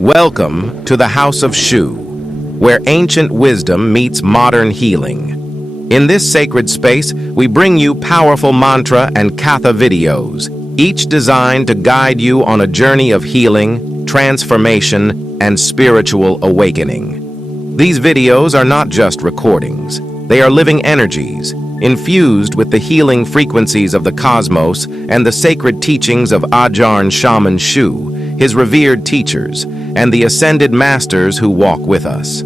Welcome to the House of Shu, where ancient wisdom meets modern healing. In this sacred space, we bring you powerful mantra and katha videos, each designed to guide you on a journey of healing, transformation, and spiritual awakening. These videos are not just recordings. They are living energies, infused with the healing frequencies of the cosmos and the sacred teachings of Ajarn Shaman Shu, his revered teachers, and the ascended masters who walk with us.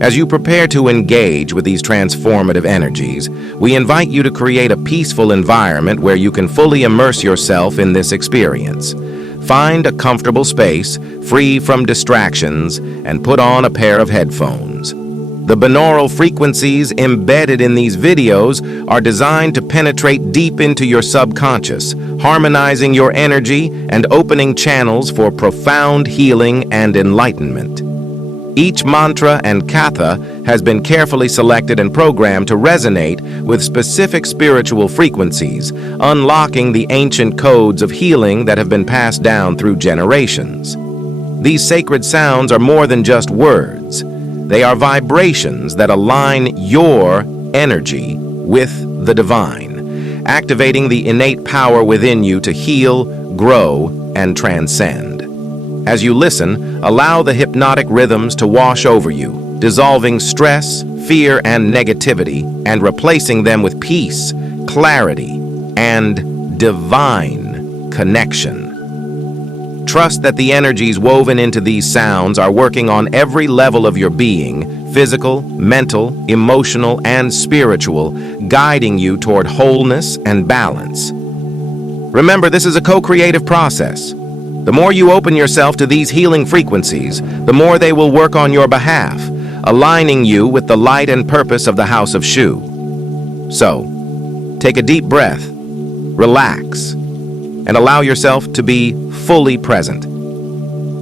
As you prepare to engage with these transformative energies, we invite you to create a peaceful environment where you can fully immerse yourself in this experience. Find a comfortable space, free from distractions, and put on a pair of headphones. The binaural frequencies embedded in these videos are designed to penetrate deep into your subconscious, harmonizing your energy and opening channels for profound healing and enlightenment. Each mantra and katha has been carefully selected and programmed to resonate with specific spiritual frequencies, unlocking the ancient codes of healing that have been passed down through generations. These sacred sounds are more than just words. They are vibrations that align your energy with the divine, activating the innate power within you to heal, grow, and transcend. As you listen, allow the hypnotic rhythms to wash over you, dissolving stress, fear, and negativity, and replacing them with peace, clarity, and divine connection. Trust that the energies woven into these sounds are working on every level of your being, physical, mental, emotional, and spiritual, guiding you toward wholeness and balance. Remember, this is a co-creative process. The more you open yourself to these healing frequencies, the more they will work on your behalf, aligning you with the light and purpose of the House of Shu. So, take a deep breath, relax, and allow yourself to be fully present.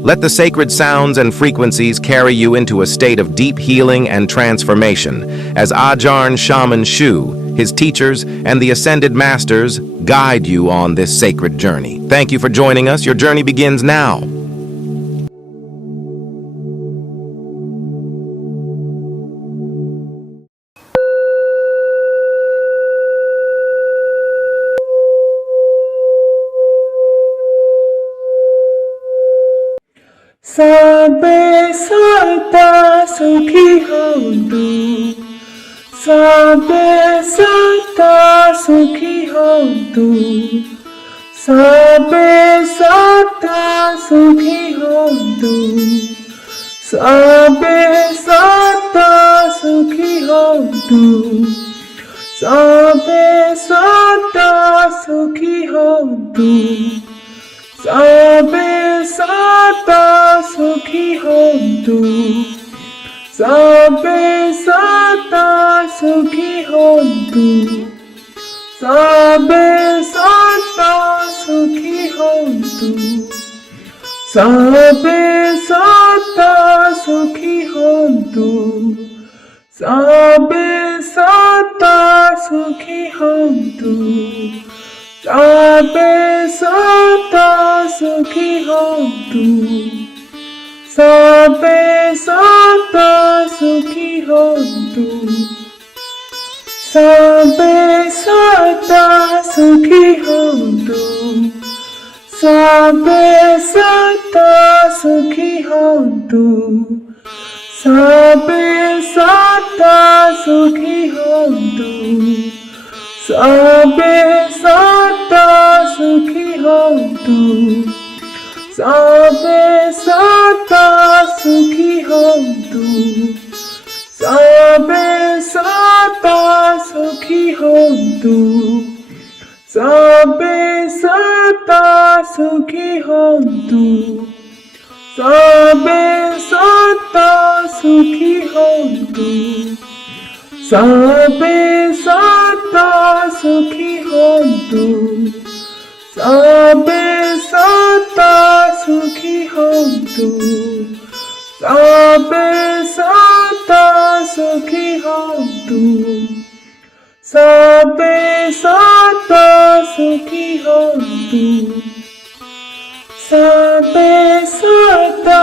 Let the sacred sounds and frequencies carry you into a state of deep healing and transformation as Ajarn Shaman Shu, his teachers, and the ascended masters guide you on this sacred journey. Thank you for joining us. Your journey begins now. Sabe sata sukhi hontu, sabe sata sukhi hontu, sabe sata sukhi hontu, sabe sata sukhi hontu, sabe sata sukhi hontu. Sabe sata sukhi hontu, sabe sata sukhi hontu, sabe sata sukhi hontu, sabe sata sukhi hontu, sabe sata sukhi hontu. Sabe sata sukhi hontu, sabe sata sukhi hontu, sabe sata sukhi hontu, sabe sata sukhi hontu, sabe sata sukhi hontu. Sabe sata sukhi hontu, sabe sata sukhi hontu, sabe sata sukhi hontu, sabe sata sukhi hontu, sabe sata sukhi hontu. Sabe sata sukhi hontu, sabe sata sukhi hontu, sabe sata sukhi hontu, sabe sata sukhi hontu, sabe sata